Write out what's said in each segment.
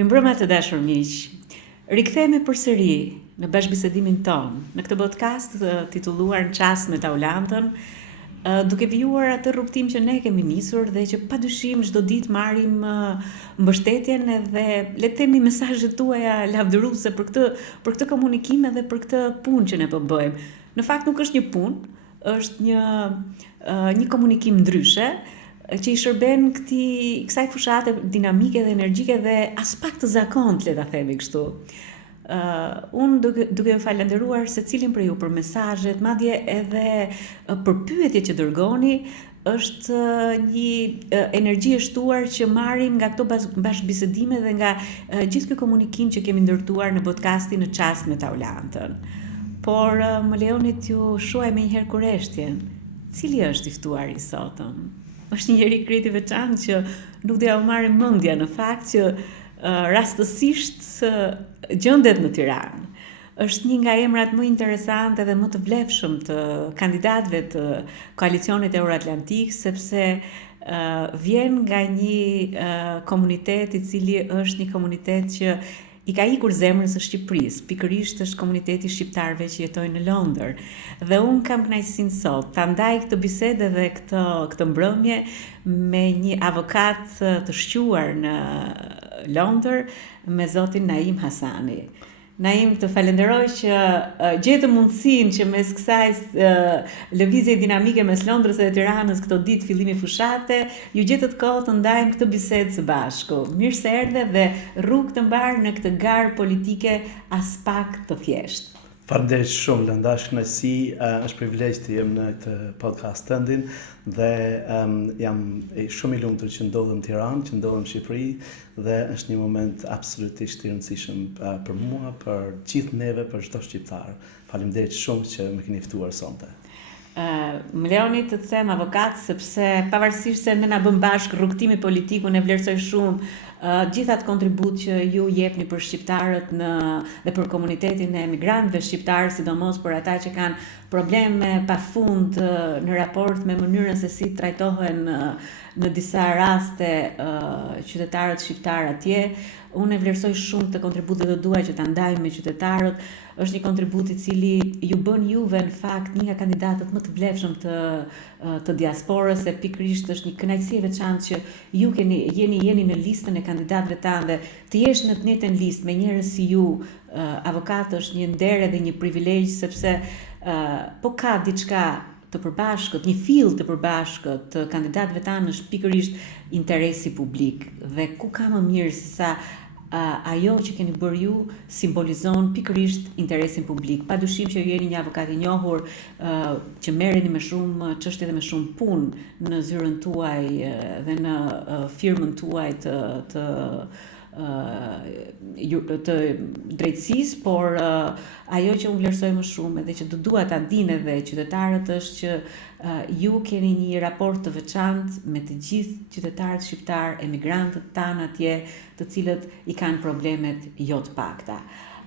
Mirëmbrëma të dashur miq. Rikthehemi përsëri në bashkëbisedimin ton, në këtë podcast titulluar Në qast me Taulantën, duke vijuar atë rrugtim që ne kemi nisur dhe që padyshim çdo ditë marrim mbështetjen edhe le të themi mesazhet tuaja lavdëruese për këtë komunikim edhe për këtë punë që ne po bëjmë. Në fakt nuk është një punë, është një komunikim ndryshe që i shërben kësaj fushate dinamike dhe energjike dhe as pak të zakontë, le ta themi kështu. Unë duke ju falenderuar secilin për ju për mesazhet, madje edhe për pyetjet që dërgoni, është një energji e shtuar që marrim nga këto bashkëbisedime dhe nga gjithë ky komunikim që kemi ndërtuar në podcastin Në qast me Taulantën. Por më lejoni t'ju shuaj me njëherë kurreshtjen. Cili është i ftuari i sotëm? Është një njeri krejt i veçantë që nuk do ja marrim mendja në fakt që rastësisht gjendet në Tiranë. Është një nga emrat më interesante dhe më të vlefshëm të kandidatëve të koalicionit euroatlantik, sepse vjen nga një komunitet i cili është një komunitet që i ka ikur zemrën së Shqipërisë, pikërisht është komuniteti i shqiptarëve që jetojnë në Londër. Dhe unë kam kënaqësinë sot ta ndaj këtë bisedë dhe këtë mbrëmje me një avokat të shquar në Londër, me zotin Naim Hasani. Naim, të falenderoj që gjetëm mundësinë që mes kësaj lëvizje dinamike mes Londrës dhe Tiranës këto ditë fillimi fushate, ju gjetët kohë të ndajmë këtë bisedë së bashku. Mirë se erdhe dhe rrugë të mbar në këtë garë politike as pak të thjeshtë. Faleminderit shumë, Landa, kënaqësi, është privilegj të jem në këtë podcast tëndin dhe jam shumë i lumtur që ndodhem në Tiranë, që ndodhem në Shqipëri dhe është një moment absolutisht i rëndësishëm për mua, për gjithë neve, për çdo shqiptar. Faleminderit shumë që më keni ftuar sonte. Më lejoni të them avokat sepse pavarësisht se ne na bën bashkë rrugtimi politik, unë e vlerësoj shumë gjithat kontribut që ju jepni për shqiptarët dhe për komunitetin e emigrantëve shqiptarë, sidomos për ata që kanë probleme pafund në raport me mënyrën se si trajtohen në disa raste qytetarët shqiptar atje. Unë e vlerësoj shumë të kontributet dhe dua që ta ndaj me qytetarët. Është një kontribut i cili ju bën juve në fakt një nga kandidatët më të vlefshëm të diasporës, e pikërisht është një kënaqësi e veçantë që ju jeni në listën e kandidatëve tanë dhe të jesh në të njëjtën listë me njerëz si ju, avokat, është një nder dhe një privilegj sepse po ka diçka të përbashkët, një fill të përbashkët të kandidatëve tanë është pikërisht interesi publik dhe ku ka më mirë se sa ajo që keni bërë ju simbolizon pikërisht interesin publik. Padyshim që ju jeni një avokat i njohur që merreni me shumë çështje dhe me shumë punë në zyrën tuaj dhe në firmën tuaj të drejtësisë, por ajo që unë vlerësoj më shumë edhe që dua ta dinë edhe qytetarët është që ju keni një raport të veçantë me të gjithë qytetarët shqiptar, emigrantët tanë atje, të cilët i kanë problemet jo të pakta.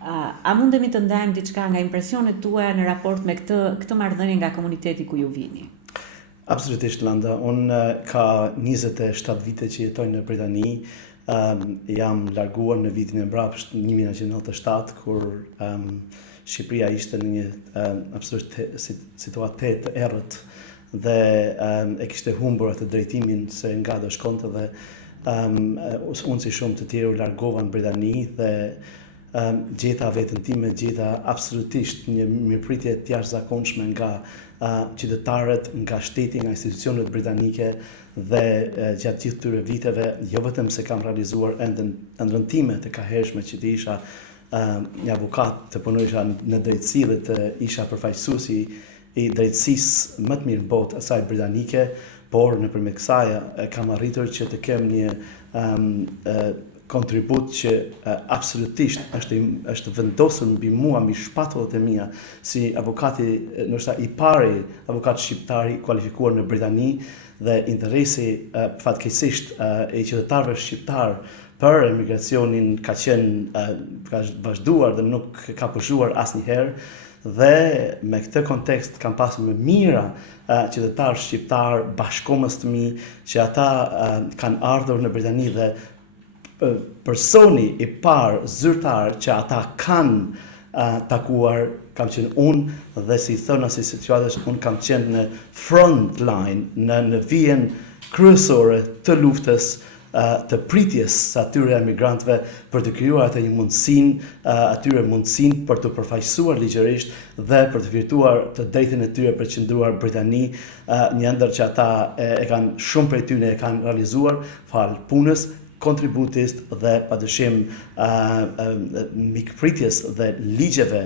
A mundemi të ndajmë diçka nga impresionet tuaja në raport me këtë marrëdhënie nga komuniteti ku ju vini? Absolutisht, Landa. Unë ka 27 vite që jetoj në Britani. Jam larguar në vitin e mbrapsht 1997 kur Shqipëria ishte në një absolut situatë të errët dhe e kishte humbur atë drejtimin se nga do shkonte dhe unë si shumë të tjerë u largova në Britani dhe gjeta veten time, gjeta absolutisht një mirëpritje të jashtëzakonshme nga qytetarët, nga shteti, nga institucionet britanike dhe gjatë gjithë këtyre viteve, jo vetëm se kam realizuar ëndrrën time të kahershme që të isha një avokat, të punoja në drejtësi dhe të isha përfaqësuesi i drejtësisë më të mirë në botë asaj britanike, por nëpërmjet kësaj kam arritur që të kem një kontribut që absolutisht është vendosur mbi mua, mbi shpatullat e mia, si avokati, ndoshta i pari avokat shqiptar i kualifikuar në Britani dhe interesi fatkeqësisht i qytetarëve shqiptar për emigracionin ka vazhduar dhe nuk ka pushuar asnjëherë. Dhe me këtë kontekst kam pasur më mira qytetarë shqiptar, bashkomës të mi, që ata kanë ardhur në Britani dhe personi I parë zyrtar që ata kanë takuar kam qenë unë dhe si thënë asaj situatës unë kam qenë në front line në vijën kryesore të luftës të pritjes atyre emigrantëve për të krijuar atë një atyre mundësinë për të përfaqësuar ligjërisht dhe për të virtuar të drejtën e tyre për të qëndruar Britani, një ndër që ata e kanë shumë prej tyre e kanë realizuar fal punës kontributit dhe padyshim mikpritjes dhe ligjeve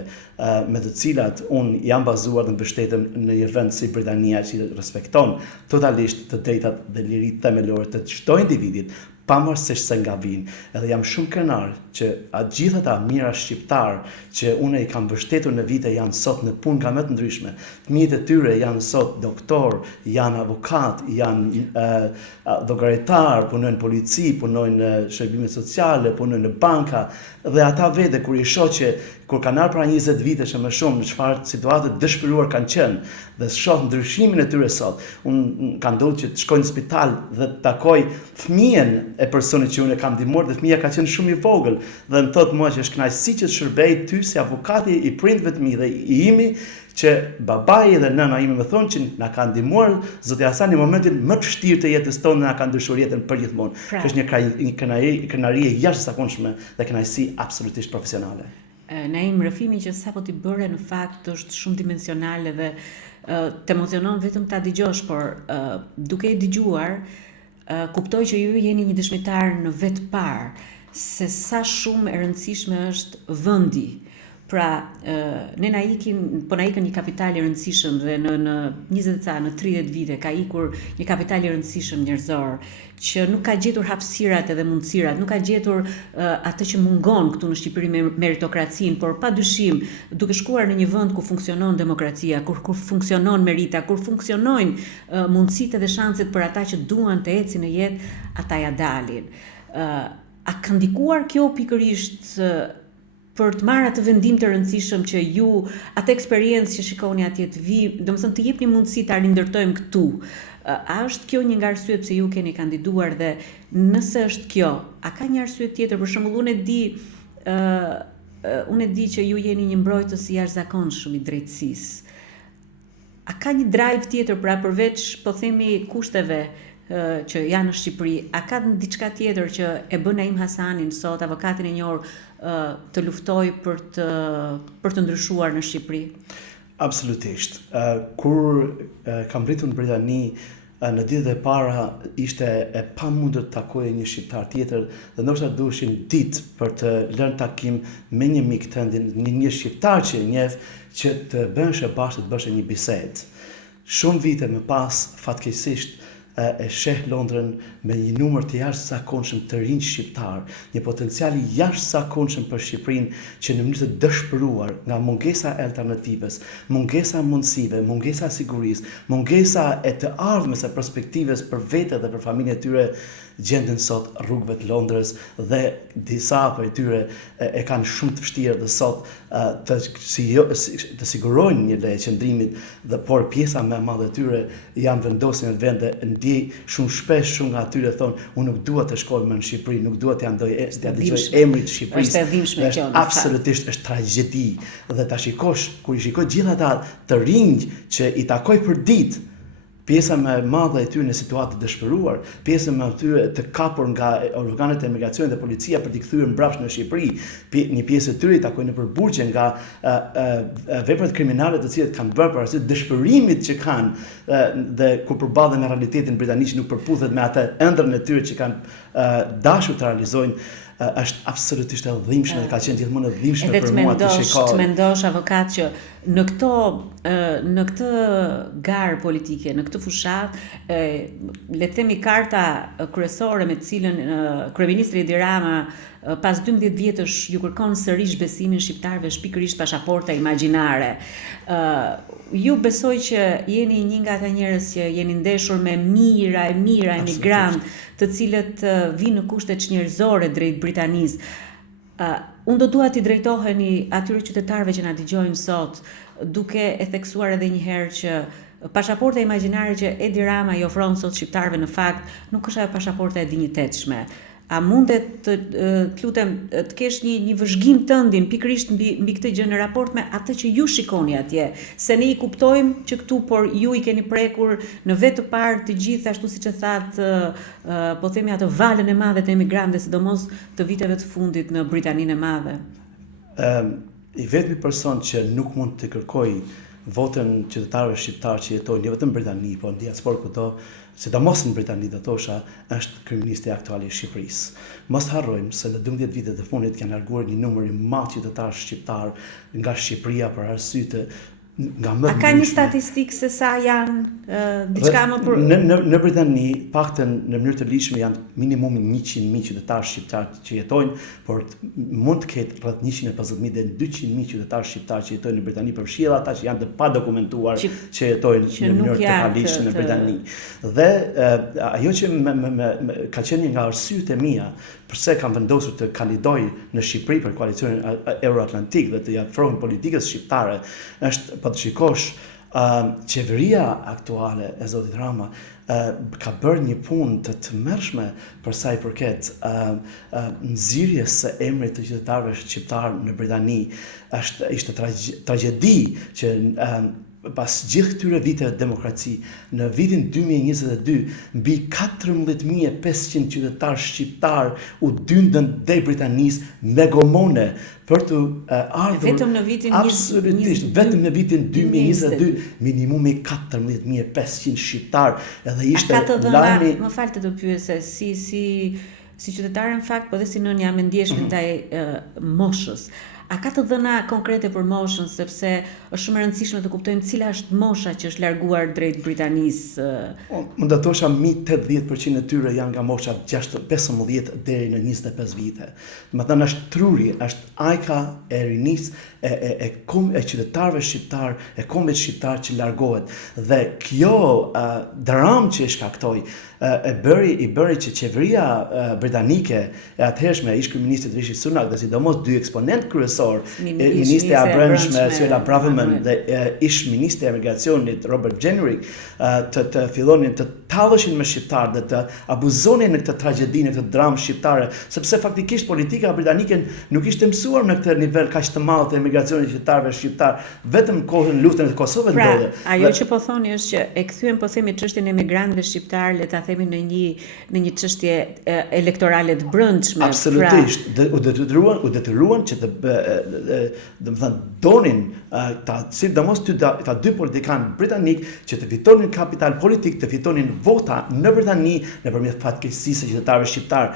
me të cilat unë jam bazuar dhe mbështetem në një vend si Britania që respekton totalisht të drejtat dhe liritë themelore të çdo individit, pavarësisht se nga vinë. Edhe jam shumë krenar që gjithë ata mira shqiptar që unë I kam mbështetur në vite janë sot në punë nga më të ndryshme. Fëmijët e tyre janë sot doktor, janë avokat, janë llogaritar, punojnë në polici, punojnë në shërbime sociale, punojnë në banka dhe ata vetë kur I shoh që kur kanë ardhur pra 20 vitesh e më shumë në çfarë situate dëshpëruar kanë qenë dhe shoh ndryshimin e tyre sot. Unë ka ndodhur që të shkoj në spital dhe të takoj fëmijën e personit që unë e kam ndihmuar dhe fëmia ka qenë shumë I vogël dhe më thotë mua që është kënaqësi që të shërbej ty si avokati I prindve të mi dhe I imi që babai dhe nëna ime më thonë që na ka ndihmuar Zoti Hasan në momentin më të vështirë të jetës tonë na ka ndryshuar jetën përgjithmonë. Kjo është një kënaqëri jashtëzakonshme dhe kënaqësi absolutisht profesionale. Naim, rrëfimi që sapo ti bëre në fakt është shumë dimensionale dhe të emocionon vetëm ta dëgjosh, por duke I dëgjuar, kuptoj që ju jeni një dëshmitar në vetë parë se sa shumë e rëndësishme është vendi. Pra, ne na ikën një kapital I rëndësishëm dhe në 30 vite ka ikur një kapital I rëndësishëm njerëzor që nuk ka gjetur hapësirat edhe mundësirat, nuk ka gjetur atë që mungon këtu në Shqipëri me meritokracinë, por padyshim duke shkuar në një vend ku funksionon demokracia, kur funksionon merita, kur funksionojnë mundësitë dhe shanset për ata që duan të ecin në jetë, ata ja dalin. A ka ndikuar kjo pikërisht për të marrë atë vendim të rëndësishëm që ju, atë eksperiencë që shikoni atje të vi, domethënë të jepni mundësi ta rindërtojmë këtu. A është kjo një nga arsyet pse ju keni kandiduar dhe nëse është kjo, a ka një arsye tjetër? Për shembull, unë e di që ju jeni një mbrojtës I jashtëzakonshëm I drejtësisë. A ka një drive tjetër pra përveç po themi kushteve që janë në Shqipëri, a ka diçka tjetër që e bën Naim Hasanin sot, avokatin e njohur, të luftoj për të ndryshuar në Shqipëri? Absolutisht. Kur kam rritur në Britani, në ditët e para ishte e pamundur të takoje një shqiptar tjetër dhe ndoshta duheshin ditë për të lënë takim me një mik tënd, një shqiptar që e njeh, që të bënshë bashkë të bësh një bisedë. Shumë vite më pas, fatkeqësisht, e sheh Londrën me një numër të jashtëzakonshëm të rinj shqiptar, një potencial I jashtëzakonshëm për Shqipërinë që në mënyrë të dëshpëruar nga mungesa e alternativës, mungesa e mundësive, mungesa e sigurisë, mungesa e të ardhmes së perspektivës për vete dhe për familjen e tyre, gjenden sot rrugëve të Londrës dhe disa prej tyre e kanë shumë të vështirë dhe sot të sigurojnë një leje qëndrimit dhe por pjesa më e madhe e tyre janë vendosur në vende ndjej shumë shpesh shumë nga atyre thonë unë nuk dua të shkoj më në Shqipëri, nuk dua t'ja dëgjoj emrin të Shqipërisë. Është e dhimbshme kjo. Absolutisht është tragjedi dhe ta shikosh kur I shikoj gjithë ata të rinj që I takoj për ditë, pjesa më e madhe e tyre në situatë të dëshpëruar, pjesa më e tyre të kapur nga organet e emigracionit dhe policia për t'i kthyer mbrapsht në Shqipëri, një pjesë e tyre I takojnë nëpër burgje nga veprat kriminale të cilat kanë bërë për arsye të dëshpërimit që kanë dhe kur përballen me realitetin britanik që nuk përputhet me atë ëndrrën e tyre që kanë dashur të realizojnë. Është absolutisht e dhimbshme dhe ka qenë gjithmonë e dhimbshme për mua të shikoj. Të mendosh avokat që në këtë garë politike, në këtë fushat, le të themi karta kryesore me të cilën kryeministri Edi Rama pas 12 vjetësh ju kërkon sërish besimin shqiptarëve është pikërisht pasaporta imagjinare. Ju besoj që jeni një nga ata njerëz që jeni ndeshur me mira emigrant, të cilët vinë në kushte çnjerëzore drejt Britanisë. Unë do dua t'i drejtoheni atyre qytetarëve që na dëgjojnë sot, duke e theksuar edhe një herë që pasaporta imagjinare që Edi Rama I ofron sot shqiptarëve në fakt nuk është ajo pasaporta e dinjitetshme. A mundet të lutem të kesh një vëzhgim tëndin pikërisht mbi këtë gjë në raport me atë që ju shikoni atje, se ne I kuptojmë që këtu, por ju I keni prekur në vetë të parë të gjithë ashtu siç e thatë, po themi atë valën e madhe të emigrantëve, sidomos të viteve të fundit në Britaninë e Madhe. I vetmi person që nuk mund të kërkoj votën qytetarëve shqiptarë që jetojnë jo vetëm në Britani, po në diasporë kudo, sidomos në Britani do thosha, është kryeministri aktual I Shqipërisë. Mos harrojmë se në 12 vitet e fundit kanë larguar një numër I madh qytetarë shqiptarë nga Shqipëria për arsye të nga më A ka një statistikë se sa janë diçka më për... Në Britani, paktën në mënyrë të ligjshme janë minimumi 100.000 qytetarë shqiptarë që jetojnë, por mund të ketë rreth 150.000 deri 200.000 qytetarë shqiptarë që jetojnë në Britani, përfshirë ata që janë të padokumentuar që jetojnë në mënyrë të paligjshme në Britani. Dhe ajo që ka qenë nga arsyet e mia përse kam vendosur të kandidoj në Shqipëri për koalicionin Euroatlantik dhe të afrohem politikës shqiptare është po të shikosh qeveria aktuale e zotit Rama ka bërë një punë të tmerrshme për sa I përket nxirrjes së emrit të qytetarëve shqiptar në Britani. Ishte tragjedi që pas gjithë këtyre viteve demokraci, në vitin 2022, mbi 14.500 qytetarë shqiptar u dyndën drejt Britanisë me gomone për të ardhur vetëm në vitin absolutisht vetëm në vitin 2022 minimumi 14.500 shqiptar edhe ishte lajmi. Më fal të të pyes se si qytetare në fakt, po dhe si nën jam e ndjeshme ndaj moshës. A ka të dhëna konkrete për moshën, sepse është shumë e rëndësishme të kuptojmë cila është mosha që është larguar drejt Britanisë? Mund të thosha 80% e tyre janë nga mosha 15 deri në 25 vite. Domethënë është truri, është ajka e rinisë e qytetarëve shqiptar, e kombit shqiptar që largohet. Dhe kjo dram që e shkaktoi I bëri që qeveria britanike e atëhershme ish kryeministri Rishi Sunak dhe sidomos dy eksponent kryesor, ministri e brendshme Suella Braverman dhe ish ministri e emigracionit Robert Jenrick, të fillonin të talleshin me shqiptarë dhe të abuzonin në këtë tragjedi, në këtë dramë shqiptare, sepse faktikisht politika britanike nuk ishte mësuar në këtë nivel kaq të madh të emigracionit qytetarëve shqiptar, vetëm kohën luftën e Kosovës ndodhe. Ajo që po thoni është që e kthyen po themi çështjen e emigrantëve shqiptar, le ta themi në një çështje elektorale të brendshme. Absolutisht. U detyruan që domethënë donin sidomos ta dy politikanë britanik që të fitonin kapital politik, të fitonin vota në Britani nëpërmjet fatkeqësisë së qytetarëve shqiptar.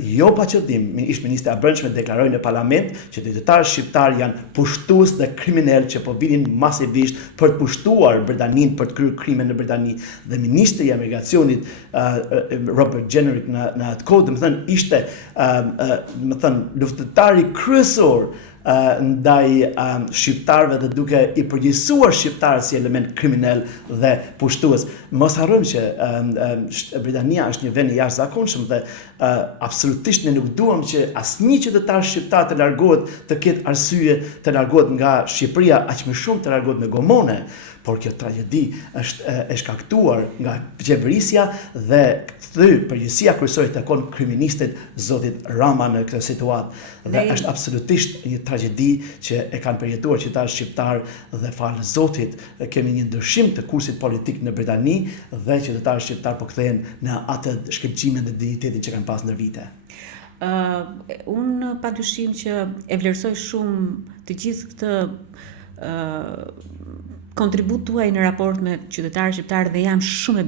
Jo pa qëllim, ish ministri e brendshme deklaroi në parlament që qytetarët shqiptar janë pushtues dhe kriminal që po vinin masivisht për të pushtuar Britaninë, për të kryer krime në Britani. Dhe ministri I emigracionit Robert Jenrick në atë kohë, domethënë ishte domethënë luftëtari kryesor ndaj shqiptarëve dhe duke I përgjegjësuar shqiptarët si element kriminal dhe pushtues. Mos harrojmë që Britania është një vend I jashtëzakonshëm dhe absolutisht ne nuk duam që asnjë qytetar shqiptar të largohet, të ketë arsye të largohet nga Shqipëria, aq më shumë të largohet me gomone. Por kjo tragjedi është e shkaktuar nga qeverisja dhe përgjegjësia kryesore takon kryeministit zotit Rama në këtë situatë. Dhe është absolutisht një tragjedi që e kanë përjetuar qytetarët shqiptar dhe falë zotit kemi një ndryshim të kursit politik në Britani dhe qytetarët shqiptar po kthehen në atë shkëlqimin dhe dignitetin që kanë pas ndër vite. Unë padyshim që e vlerësoj shumë të gjithë këtë kontribut tuaj në raport me qytetarë shqiptarë dhe jam shumë e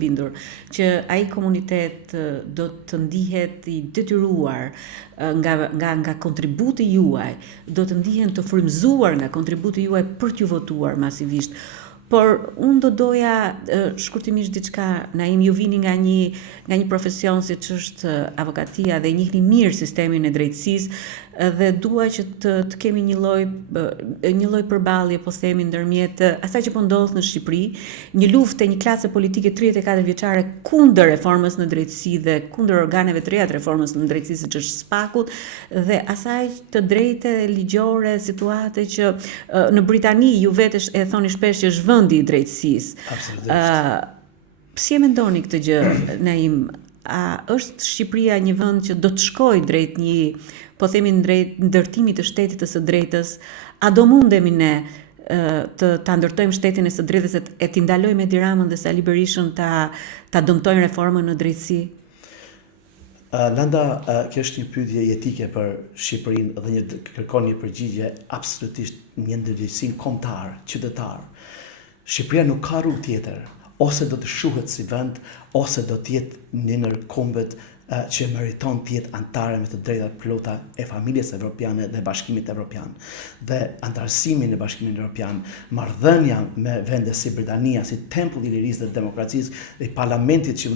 bindur që ai komunitet do të ndihet I detyruar nga kontributi juaj, do të ndihen të frymëzuar nga kontributi juaj për t'ju votuar masivisht. Por unë do doja shkurtimisht diçka, Naim, ju vini nga një profesion siç është avokatia dhe njihni mirë sistemin e drejtësisë dhe dua që të kemi një lloj përballje, po themi, ndërmjet asaj që po ndodh në Shqipëri, një luftë, një klase politike 34 vjeçare kundër reformës në drejtësi dhe kundër organeve të reja të reformës në drejtësi siç është SPAK-ut dhe asaj të drejtë ligjore, situate që në Britani ju vetë e thoni shpesh që është vendi I drejtësisë. Absolutisht. Si e mendoni këtë gjë, Naim? a është Shqipëria një vend që do të shkojë drejt një, po themi drejt ndërtimit të shtetit të së drejtës, a do mundemi ne ta ndërtojmë shtetin e së drejtës e t'i ndalojmë Edi Ramën dhe Sali Berishën ta dëmtojnë reformën në drejtësi? Landa, kjo është një pyetje etike për Shqipërinë dhe kërkon një përgjigje absolutisht një ndërgjegjësinë kombëtar, qytetar. Shqipëria nuk ka rrugë tjetër, ose do të shuhet si vend, ose do të jetë një ndër kombet që meriton të jetë antare me të drejtat plota e familjes evropiane dhe Bashkimit Evropian. Dhe antarësimi në Bashkimin Evropian, marrëdhënia me vende si Britania, si tempulli i lirisë dhe demokracisë dhe parlamentit që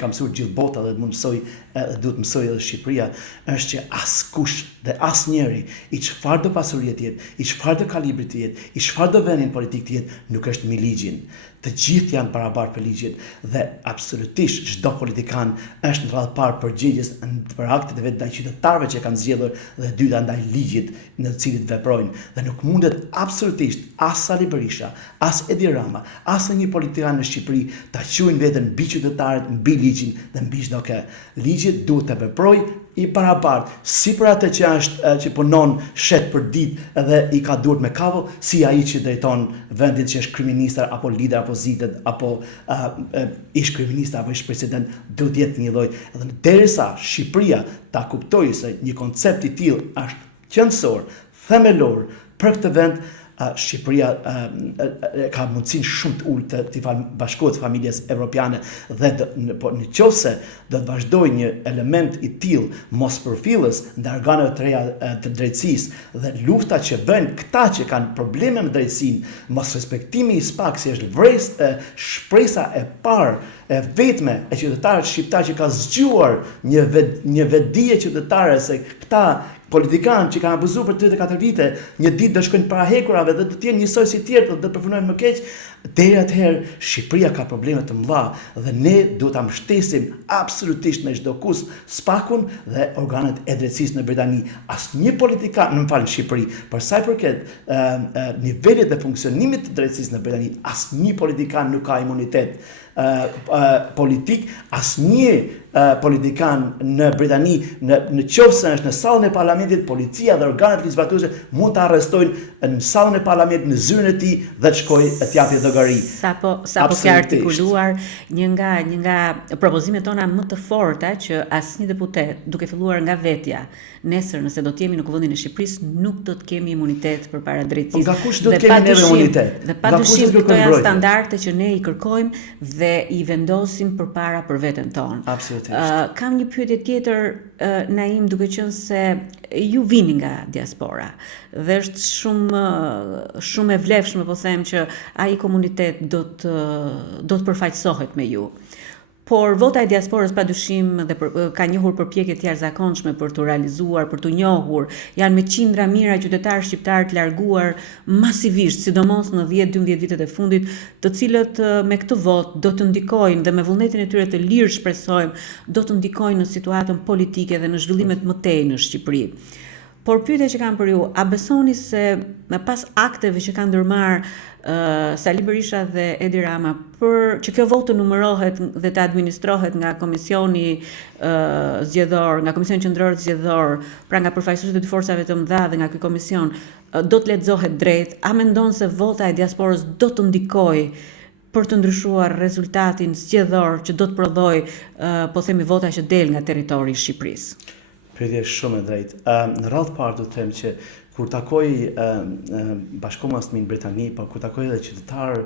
ka mësuar gjithë bota dhe duhet mësoj edhe Shqipëria, është që askush dhe asnjëri, i çfarë do pasurie të jetë, i çfarë do kalibri të jetë, i çfarë do vendin politik të jetë, nuk është mbi ligjin. Të gjithë janë barabartë për ligjin dhe absolutisht çdo politikan është në radhë parë përgjegjës për aktet e vet ndaj qytetarëve që kanë zgjedhur dhe dyta ndaj ligjit në të cilit veprojnë. Dhe nuk mundet absolutisht as Sali Berisha, as Edi Rama, as një politikan në Shqipëri ta quajnë veten mbi qytetarët, mbi ligjin dhe mbi çdo kë. Ligji duhet të veprojë i barabartë, si për atë që punon shet për ditë edhe i ka duart me kavull, si ai që drejton vendin që është kryeministër apo lider opozitet apo ish kryeministër apo ish president, duhet jetë një lloj. Edhe derisa Shqipëria ta kuptojë se një koncept i tillë është qendror, themelor për këtë vend, Shqipëria ka mundësinë shumë të ulët të bashkohet familjes evropiane dhe në qofse do të vazhdojë një element i tillë mospërfillës ndaj organeve të reja të drejtësisë dhe lufta që bëjnë këta që kanë probleme me drejtësinë, mos respektimi i SPAK si është shpresa e parë e vetme e qytetarët shqiptar që ka zgjuar një vetdije qytetare se këta politikanë që kanë abuzuar për 34 vite, një ditë do shkojnë para hekurave dhe do të jenë njësoj si tjerë, do të përfunojnë më keq. Deri atëherë Shqipëria ka probleme të mëdha dhe ne duhet ta mbështesim absolutisht me çdo kusht SPAK-un dhe organet e drejtësisë në Britani. Asnjë politikan, në Shqipëri, për sa i përket nivelit dhe funksionimit të drejtësisë në Britani, asnjë politikan nuk ka imunitet politik, asnjë politikan në Britani, në qoftë është në sallën e parlamentit, policia dhe organet legislatuese mund të arrestojnë në sallën e parlamentit, në zyrën e tij dhe të shkojë të japë llogari. Sapo ke artikuluar një nga propozimet tona më të forta që asnjë deputet, duke filluar nga vetja, nesër nëse do të jemi në Kuvendin e Shqipërisë, nuk do të kemi imunitet përpara drejtësisë. Nga kush do të kemi neve imunitet? Dhe padyshim këto janë standarde që ne i kërkojmë dhe i vendosim për veten tonë. Absolutisht. Kam një pyetje tjetër, Naim, duke qenë se ju vini nga diaspora dhe është shumë e vlefshme, po them, që ai komunitet do të përfaqësohet me ju. Por vota e diasporës padyshim dhe ka njohur përpjekje të jashtëzakonshme për të realizuar, për të njohur, janë me qindra mijëra qytetarë shqiptar të larguar masivisht, sidomos në 10-12 vitet e fundit, të cilët me këtë votë do të ndikojnë dhe me vullnetin e tyre të lirë shpresojmë, do të ndikojnë në situatën politike dhe në zhvillimet më tej në Shqipëri. Por pyetja që kam për ju, a besoni se pas akteve që kanë ndërmarrë Sali Berisha dhe Edi Rama për që kjo votë të numërohet dhe të administrohet nga komisioni zgjedhor, nga komisioni qendror zgjedhor, pra nga përfaqësuesit e forcave të mëdha dhe nga ky komision, do të lexohet drejt? A mendon se vota e diasporës do të ndikojë për të ndryshuar rezultatin zgjedhor që do të prodhoj, po themi, vota që del nga territori i Shqipërisë? Pyetje shumë e drejtë. Në radhë parë do të them që kur takoj bashkomasmin Britani, por kur takoj edhe qytetarë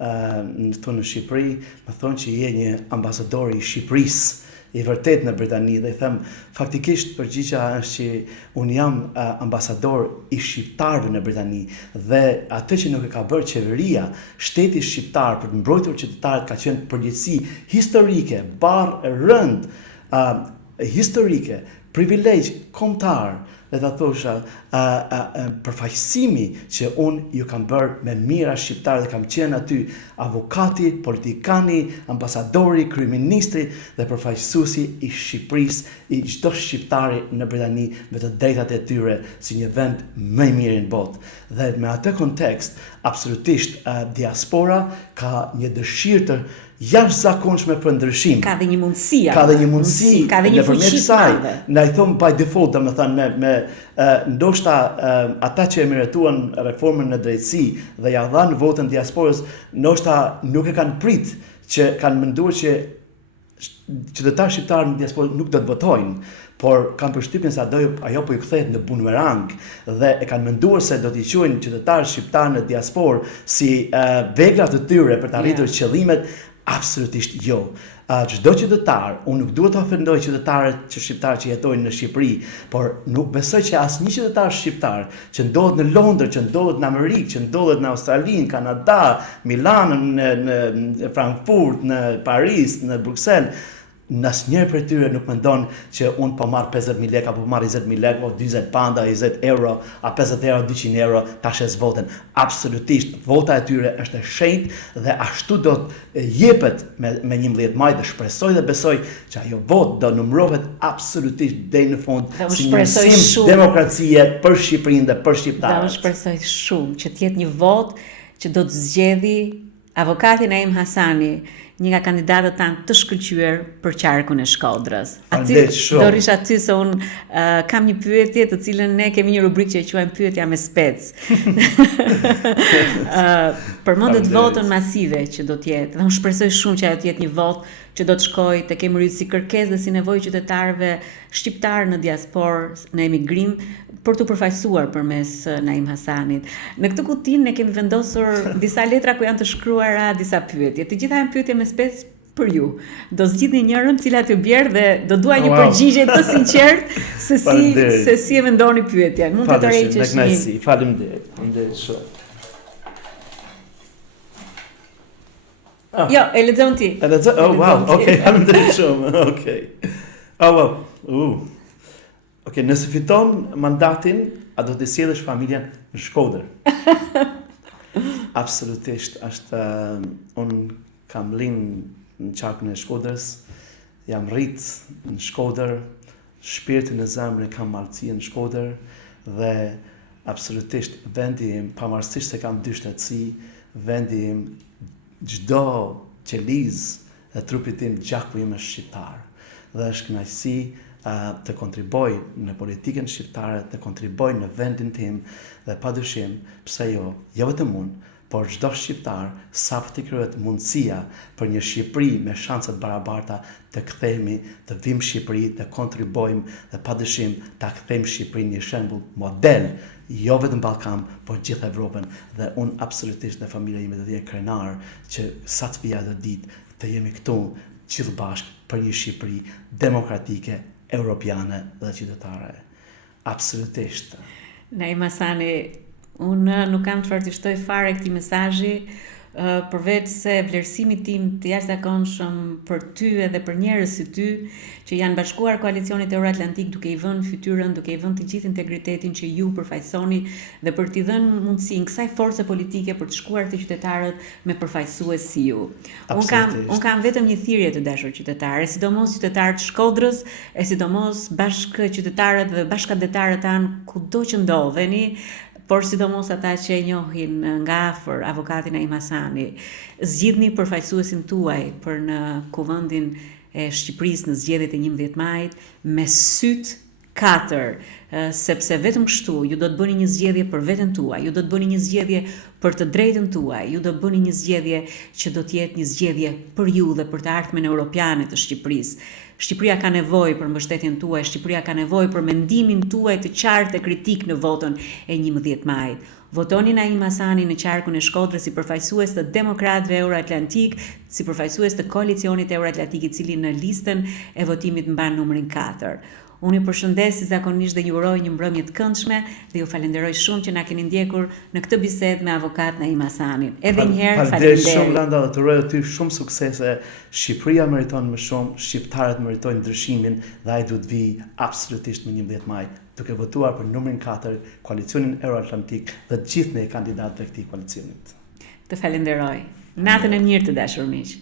në Shqipëri, më thonë që je një ambasador i Shqipërisë i vërtet në Britani dhe i them faktikisht përgjigja është që unë jam ambasador i shqiptarëve në Britani dhe atë që nuk e ka bërë qeveria, shteti shqiptar për të mbrojtur qytetarët ka qenë përgjegjësi historike, barë rënd historike, privilegj kombëtar dhe ta thosha përfaqësimi që unë ju kam bërë me mira shqiptarë dhe kam qenë aty avokati, politikani, ambasadori, kryeministri dhe përfaqësuesi i Shqipërisë, i çdo shqiptari në Britani me të drejtat e tyre si një vend më i mirë në botë. Dhe me atë kontekst, absolutisht diaspora ka një dëshirë të jashtëzakonshme për ndryshim. Ka dhe një mundësi. Ka dhe një mundësi. Ka dhe një fuqi të madhe. Na i thon by default, domethënë ndoshta ata që e merituan reformën në drejtësi dhe ja dhanë votën diasporës, ndoshta nuk e kanë prit që kanë menduar që qytetarë shqiptarë në diasporë nuk do të votojnë, por kanë përshtypjen se ajo po i kthehet në bumerang dhe e kanë menduar se do t'i quajnë qytetarë shqiptarë në diasporë si veglat të tyre për të arritur qëllimet. Absolutisht jo. Çdo qytetar, unë nuk duhet të ofendoj qytetarët shqiptarë që jetojnë në Shqipëri, por nuk besoj që asnjë qytetar shqiptar që ndodhet në Londër, që ndodhet në Amerikë, që ndodhet në Australi, në Kanada, Milan, në Frankfurt, në Paris, në Bruxelles, në asnjëherë prej tyre nuk mendon që unë po marr 50.000 lekë apo po marr 20.000 lekë o 20 panda, 20 euro, a 50 euro, 200 euro, ta shes votën. Absolutisht, vota e tyre është e shenjtë dhe ashtu do të jepet me 11 maj dhe shpresoj dhe besoj që ajo votë do numërohet absolutisht deri në fund si një mësim demokracie për Shqipërinë dhe për shqiptarët. Dhe unë shpresoj shumë që të jetë një votë që do të zgjedhë avokati Naim Hasani, një nga kandidatët tanë të shkëlqyer për qarkun e Shkodrës. Aty do rish aty se unë kam një pyetje të cilën ne kemi një rubrikë që e quajmë pyetja me spec. Përmendet votën masive që do të jetë. Dhe unë shpresoj shumë që ajo të jetë një votë që do të shkojë tek emërit si kërkesë dhe si nevojë qytetarëve shqiptarë në diasporë, në emigrim, për të përfaqësuar përmes Naim Hasanit. Në këtë kutinë ne kemi vendosur disa letra ku janë të shkruara disa pyetje. Të gjitha janë pyetje me spec për ju. Do zgjidhni njërin cila t'ju bjerë dhe do dua një përgjigje të sinqertë se si e mendoni pyetjen. Mund të tërheqësh një. Faleminderit. Faleminderit shumë. Jo, e lexon ti. Oh wow, okay, faleminderit shumë. Okay. Oh wow. Okay, nëse fiton mandatin, a do të sjellësh familjen në Shkodër? Absolutisht, unë kam lind në qarkun e Shkodrës, jam rrit në Shkodër, shpirtin e zemrën kam marrësi në Shkodër dhe absolutisht vendi im, pavarësisht se kam dy shtetësi, vendi im çdo qeliz e trupit tim gjakku im është shqiptar dhe është kënaqësi të kontriboj në politikën shqiptare, të kontriboj në vendin tim dhe padyshim, pse jo vetëm unë, por çdo shqiptar sapo të krijohet mundësia për një Shqipëri me shanse të barabarta të kthehemi, të vim Shqipëri, të kontribojmë dhe padyshim ta kthejmë Shqipërinë një shembull model, jo vetëm Ballkan, por gjithë Evropën dhe unë absolutisht dhe familja ime do të jetë krenar që sa të vija do ditë të jemi këtu gjithë bashkë për një Shqipëri demokratike, europiane dhe qytetare. Absolutisht. Naim Hasani, unë nuk kam çfarë të shtoj fare këtij mesazhi, përveç se vlerësimi tim të jashtëzakonshëm për ty edhe për njerëz si ty që janë bashkuar koalicionit Euroatlantik duke i vënë fytyrën, duke i vënë të gjithë integritetin që ju përfaqësoni dhe për t'i dhënë mundësinë kësaj force politike për të shkuar te qytetarët me përfaqësues si ju. Unë kam vetëm një thirrje të dashur qytetarë, sidomos qytetarët të Shkodrës, e sidomos bashkë qytetarët dhe bashkëdetarët tanë kudo që ndodheni, por sidomos ata që e njohin nga afër avokatin Naim Hasani, zgjidhni përfaqësuesin tuaj për në kuvendin e Shqipërisë në zgjedhjet e 11 majit me syt 4, sepse vetëm kështu ju do të bëni një zgjedhje për veten tuaj, ju do të bëni një zgjedhje për të drejtën tuaj, ju do të bëni një zgjedhje që do të jetë një zgjedhje për ju dhe për të ardhmen europiane të Shqipërisë. Shqipëria ka nevojë për mbështetjen tuaj, Shqipëria ka nevojë për mendimin tuaj të qartë e kritik në votën e 11 majit. Votoni Naim Hasani në qarkun e Shkodrës si përfaqësues të demokratëve Euroatlantik, si përfaqësues të koalicionit Euroatlantik i cili në listën e votimit mban numrin 4. Unë ju përshëndes si zakonisht dhe ju uroj një mbrëmje të këndshme dhe ju falenderoj shumë që na keni ndjekur në këtë bisedë me avokat Naim Hasanin. Edhe një herë falenderoj shumë Landa, të uroj aty shumë suksese. Shqipëria meriton më shumë, shqiptarët meritojnë ndryshimin dhe ai duhet vi absolutisht më 11 maj duke votuar për numrin 4 koalicionin Euroatlantik dhe të gjithë ne kandidatët e këtij koalicioni. Të falenderoj. Natën e mirë të dashur miq.